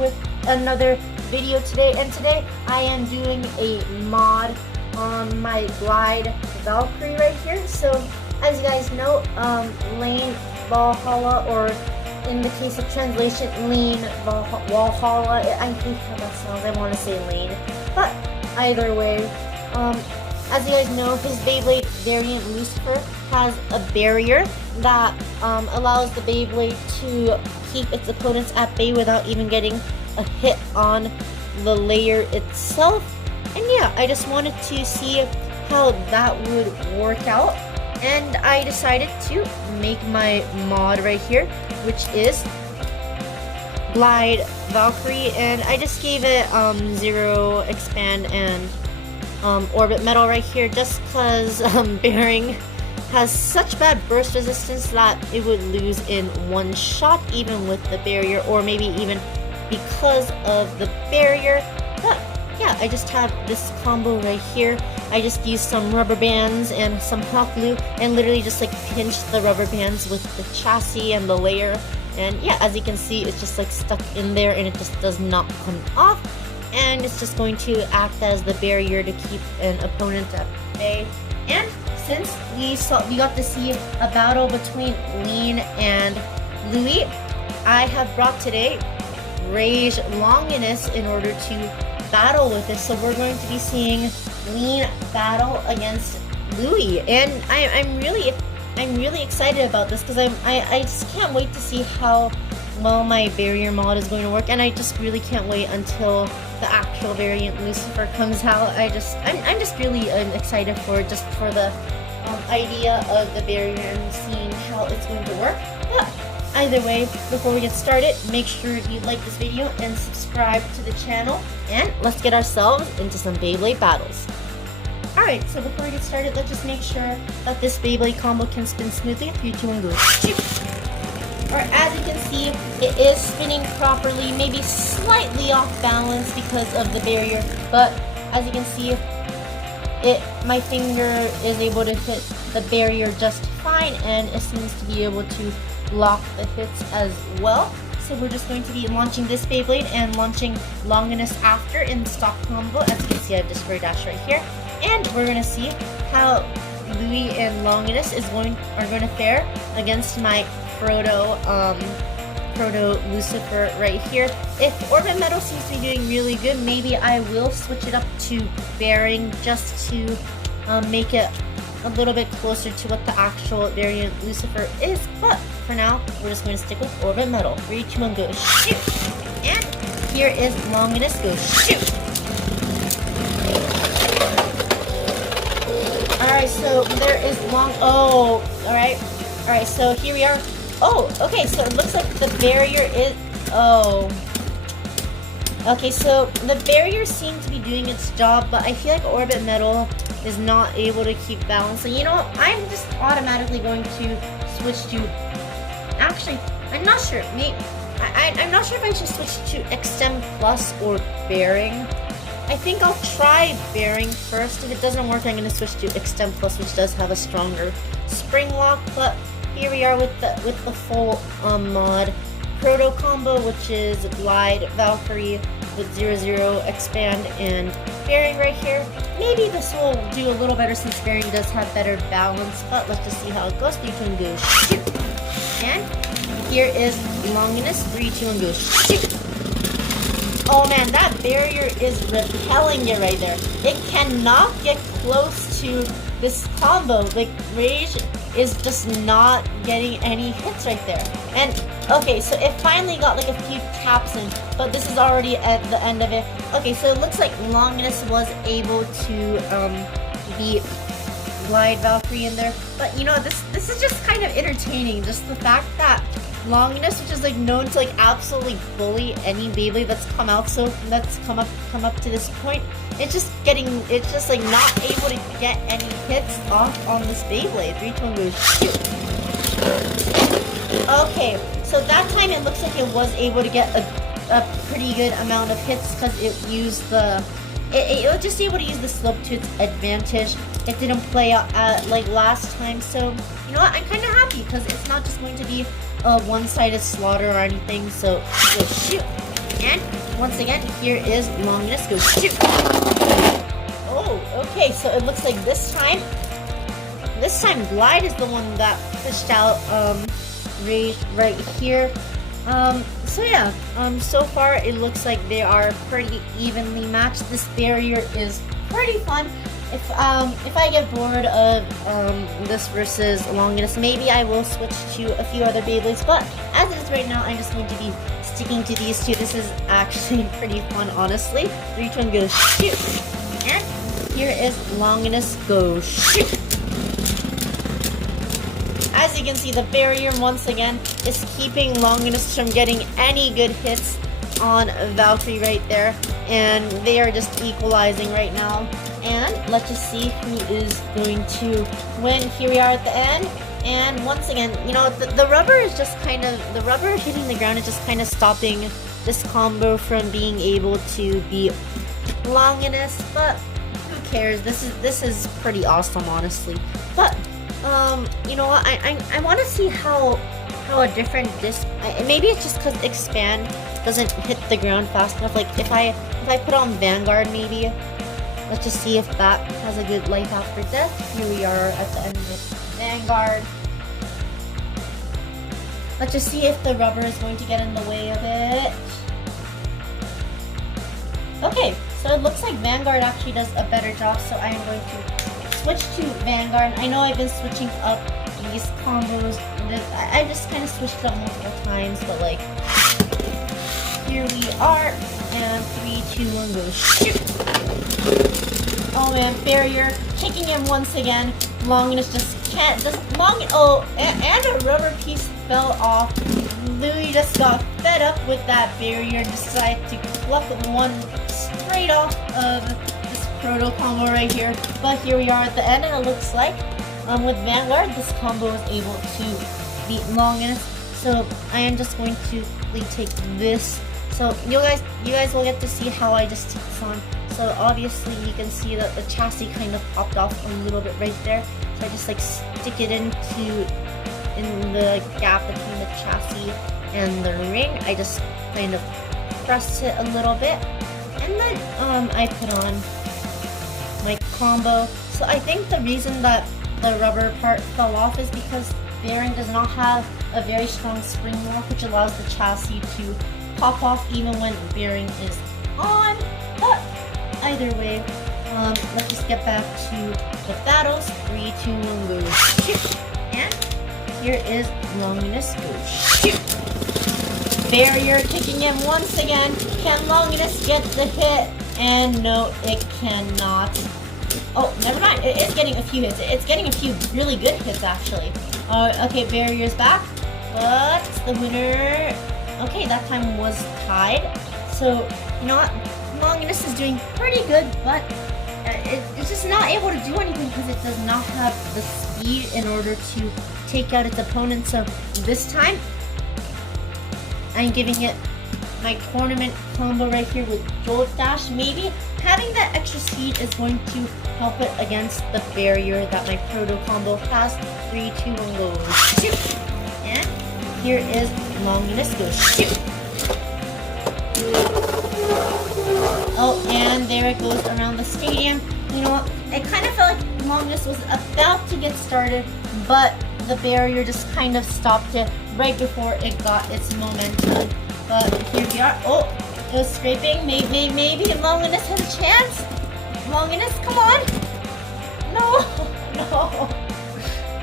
with another video today, and today I am doing a mod on my Glide Valkyrie right here. So as you guys know, Lane Valhalla, or in the case of translation, Lane Valhalla, I hate how that sounds, I want to say Lane, but either way, as you guys know, his Beyblade variant Lucifer has a barrier that allows the Beyblade to keep its opponents at bay without even getting a hit on the layer itself. And yeah, I just wanted to see how that would work out, and I decided to make my mod right here, which is Glide Valkyrie, and I just gave it 0 expand and orbit metal right here, just because bearing has such bad burst resistance that it would lose in one shot even with the barrier, or maybe even because of the barrier. But yeah, I just have this combo right here. I just used some rubber bands and some hot glue and literally just like pinched the rubber bands with the chassis and the layer, and yeah, as you can see, it's just like stuck in there and it just does not come off, and it's just going to act as the barrier to keep an opponent at bay. And since we got to see a battle between Lean and Louis, I have brought today Rage Longinus in order to battle with this. So we're going to be seeing Lean battle against Louis, and I'm really excited about this because I just can't wait to see how well my barrier mod is going to work, and I just really can't wait until the actual variant Lucifer comes out. I'm just really excited for the idea of the barrier and seeing how it's going to work. But either way, before we get started, make sure you like this video and subscribe to the channel, and let's get ourselves into some Beyblade battles. Alright, so before we get started, let's just make sure that this Beyblade combo can spin smoothly. 3, 2, 1, go. Alright, as you can see, it is spinning properly, maybe slightly off balance because of the barrier, but as you can see, my finger is able to hit the barrier just fine, and it seems to be able to block the hits as well. So we're just going to be launching this Beyblade and launching Longinus after in stock combo. As you can see, I have Destroy Dash right here, and we're going to see how Louis and Longinus are going to fare against my Proto Lucifer right here. If Orbit Metal seems to be doing really good, maybe I will switch it up to Bearing just to make it a little bit closer to what the actual variant Lucifer is. But for now, we're just going to stick with Orbit Metal. 3, 2, 1, go, shoot! And here is Longinus, go, shoot! Alright, so there is alright, so here we are. Oh, okay, so it looks like the barrier is... Okay, so the barrier seems to be doing its job, but I feel like Orbit Metal is not able to keep balance. So you know what? I'm just automatically going to switch to... Actually, I'm not sure. I'm not sure if I should switch to Extend Plus or Bearing. I think I'll try Bearing first. If it doesn't work, I'm going to switch to Extend Plus, which does have a stronger spring lock. But here we are with the full mod Proto combo, which is Glide Valkyrie with 0, expand and Bearing right here. Maybe this will do a little better since Bearing does have better balance, but let's just see how it goes. 3, 2, 1, go, shoot! And here is Longinus. 3, 2, 1, go, shoot! Oh man, that barrier is repelling it right there. It cannot get close to this combo. Like, Rage is just not getting any hits right there. And okay, so it finally got like a few taps in, but this is already at the end of it. Okay, so it looks like Longinus was able to beat Glide Valkyrie in there. But you know, this is just kind of entertaining. Just the fact that Longinus, which is like known to like absolutely bully any Beyblade that's come up to this point, it's just like not able to get any hits off on this Beyblade. 3, 2, 1, go, shoot! Okay, so that time it looks like it was able to get a pretty good amount of hits because it used it was just able to use the slope to its advantage. It didn't play out like last time, so you know what? I'm kind of happy because it's not just going to be a one-sided slaughter or anything. So we'll shoot, and once again, here is Longinus. Go shoot! Oh, okay, so it looks like this time Glide is the one that pushed out Rage right here. So yeah, so far it looks like they are pretty evenly matched. This barrier is pretty fun. If I get bored of this versus Longinus, maybe I will switch to a few other Beyblades, but as it is right now, I'm just going to be sticking to these two. This is actually pretty fun, honestly. 3, 2, 1, go shoot! And here is Longinus, go shoot! As you can see, the barrier once again is keeping Longinus from getting any good hits on Valkyrie right there, and they are just equalizing right now. And let's just see who is going to win. Here we are at the end, and once again, you know, the rubber is just kind of, the rubber hitting the ground is just kind of stopping this combo from being able to beat Longinus, but who cares? This is pretty awesome, honestly. But you know what? I want to see how a different disc. Maybe it's just because Expand doesn't hit the ground fast enough. Like if I put on Vanguard, maybe. Let's just see if that has a good life after death. Here we are at the end with Vanguard. Let's just see if the rubber is going to get in the way of it. Okay, so it looks like Vanguard actually does a better job, so I am going to switch to Vanguard. I know I've been switching up these combos. I just kind of switched up multiple times, but like, here we are, and 3, 2, 1, go shoot! Oh man, barrier kicking him once again. Longinus just can't, and a rubber piece fell off. Louis just got fed up with that barrier and decided to pluck one straight off of this proto combo right here. But here we are at the end, and it looks like with Vanguard, this combo is able to beat Longinus. So I am just going to quickly take this. So you guys will get to see how I just take this on. So obviously you can see that the chassis kind of popped off a little bit right there. So I just like stick it in the gap between the chassis and the ring. I just kind of press it a little bit, and then I put on my combo. So I think the reason that the rubber part fell off is because bearing does not have a very strong spring lock, which allows the chassis to pop off even when bearing is on. But either way, let's just get back to the battles. 3, 2, 1, go shoot! And here is Longinus, go shoot! Barrier kicking him once again. Can Longinus get the hit? And no, it cannot. Oh, never mind. It is getting a few hits. It's getting a few really good hits, actually. Okay, barrier's back. But the winner... Okay, that time was tied. So, you know what? Longinus is doing pretty good, but it's just not able to do anything because it does not have the speed in order to take out its opponent. So this time, I'm giving it my tournament combo right here with Jolt Dash. Maybe having that extra speed is going to help it against the barrier that my proto combo has. 3, 2, 1, go shoot! And here is Longinus, go shoot! Oh, and there it goes around the stadium. You know what? It kind of felt like Longinus was about to get started, but the barrier just kind of stopped it right before it got its momentum. But here we are. Oh, it was scraping. Maybe Longinus has a chance. Longinus, come on! No, no.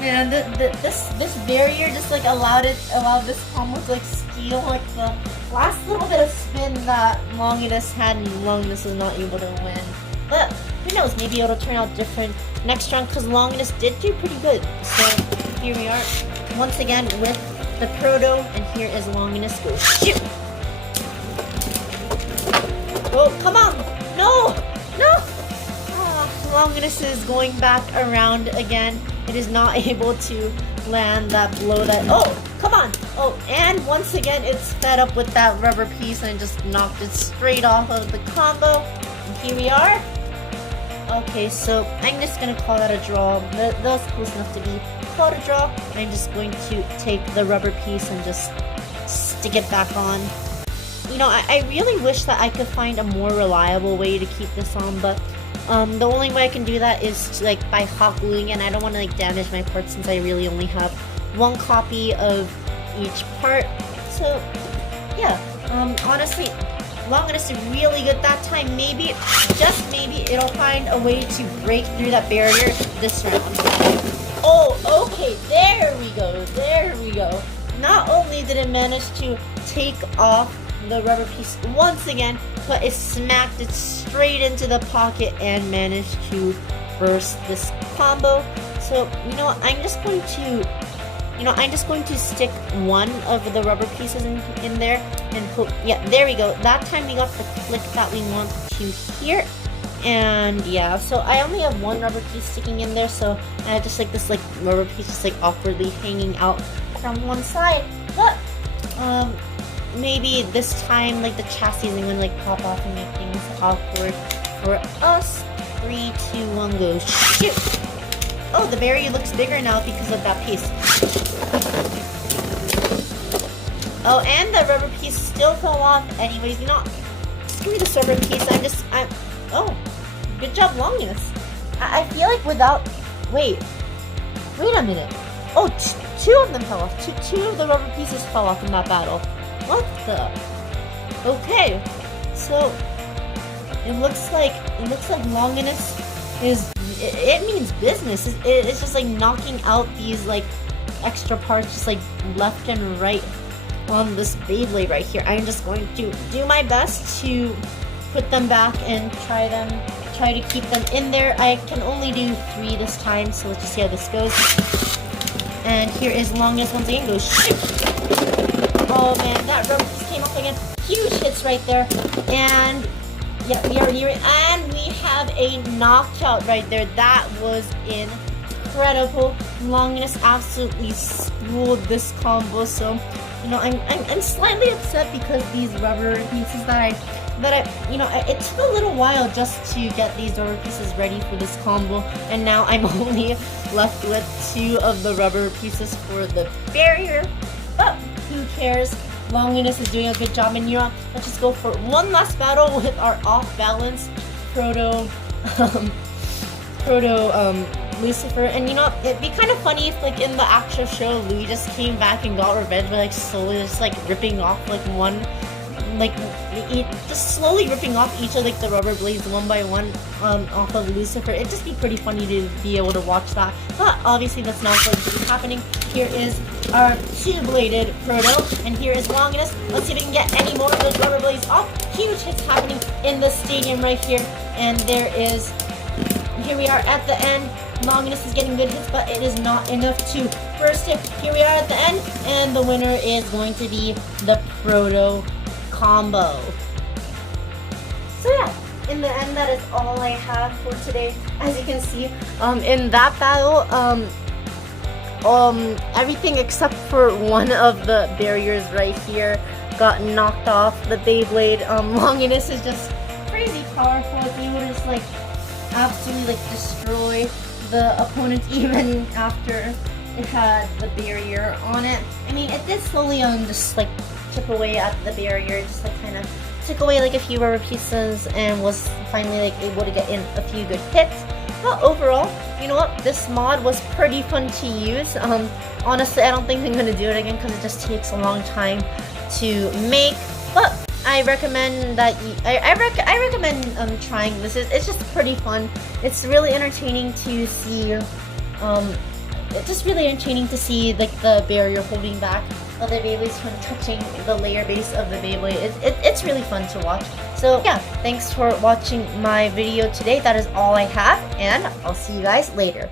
Man, this barrier just like allowed this combo to like steal like the last little bit of spin that Longinus had, and Longinus was not able to win. But who knows? Maybe it'll turn out different next round because Longinus did do pretty good. So here we are once again with the proto, and here is Longinus. Go shoot! Oh, come on! No! No! Longinus is going back around again. It is not able to land that blow that... Oh, come on! Oh, and once again, it's fed up with that rubber piece and just knocked it straight off of the combo. And here we are. Okay, so I'm just going to call that a draw. That was close enough to be called a draw. I'm just going to take the rubber piece and just stick it back on. you know, I really wish that I could find a more reliable way to keep this on, but the only way I can do that is like by hot gluing, and I don't want to like damage my parts since I really only have one copy of each part. So yeah, honestly, Longinus is really good that time. Maybe, just maybe, it'll find a way to break through that barrier this round. Oh, okay, there we go, there we go. Not only did it manage to take off the rubber piece once again, but it smacked it straight into the pocket and managed to burst this combo. So, you know, I'm just going to stick one of the rubber pieces in there and hope, yeah, there we go. That time we got the click that we want to hear. And yeah, so I only have one rubber piece sticking in there, so I have just like this like rubber piece just like awkwardly hanging out from one side. But maybe this time like the chassis isn't gonna like pop off and make things awkward for us. 3, 2, 1, go shoot! Oh, the barrier looks bigger now because of that piece. Oh, and the rubber piece still fell off. Anyways, you know, just give me this rubber piece. Oh, good job, Longinus. I feel like without, wait a minute. Oh, two of them fell off. Two of the rubber pieces fell off in that battle. What the? Okay, so it looks like Longinus is. It means business. It's just like knocking out these like extra parts, just like left and right on this Beyblade right here. I'm just going to do my best to put them back and try to keep them in there. I can only do 3 this time, so let's just see how this goes. And here is Longinus once again. Go shoot! Oh man, that rubber piece came off again. Huge hits right there. And yeah, we are here, and we have a knockout right there. That was incredible. Longinus absolutely schooled this combo. So, you know, I'm slightly upset because these rubber pieces that I, you know, it took a little while just to get these rubber pieces ready for this combo, and now I'm only left with 2 of the rubber pieces for the barrier. But who cares? Longinus is doing a good job, and you know, let's just go for one last battle with our off-balance Proto Lucifer. And you know, it'd be kind of funny if like in the actual show, Louis just came back and got revenge by like slowly just like ripping off like one, like just slowly ripping off each of like the rubber blades one by one off of Lucifer. It'd just be pretty funny to be able to watch that, but obviously that's not going to be happening. Here is our 2-bladed Proto, and here is Longinus. Let's see if we can get any more of those rubber blades off. Huge hits happening in the stadium right here, and here we are at the end. Longinus is getting good hits, but it is not enough to burst it. Here we are at the end, and the winner is going to be the Proto combo. So yeah, in the end, that is all I have for today. As you can see, in that battle, everything except for one of the barriers right here got knocked off. The Beyblade, Longinus is just crazy powerful. It's able to just like absolutely like destroy the opponent even after it had the barrier on it. I mean, it did slowly just like chip away at the barrier, just like kind of took away like a few rubber pieces and was finally like able to get in a few good hits. But overall, you know what, this mod was pretty fun to use. Honestly, I don't think I'm gonna do it again because it just takes a long time to make. But I recommend that I recommend trying this. It's just pretty fun. It's really entertaining to see. It's just really entertaining to see like the barrier holding back other Beyblades from touching the layer base of the Beyblade. It's really fun to watch. So yeah, thanks for watching my video today. That is all I have, and I'll see you guys later.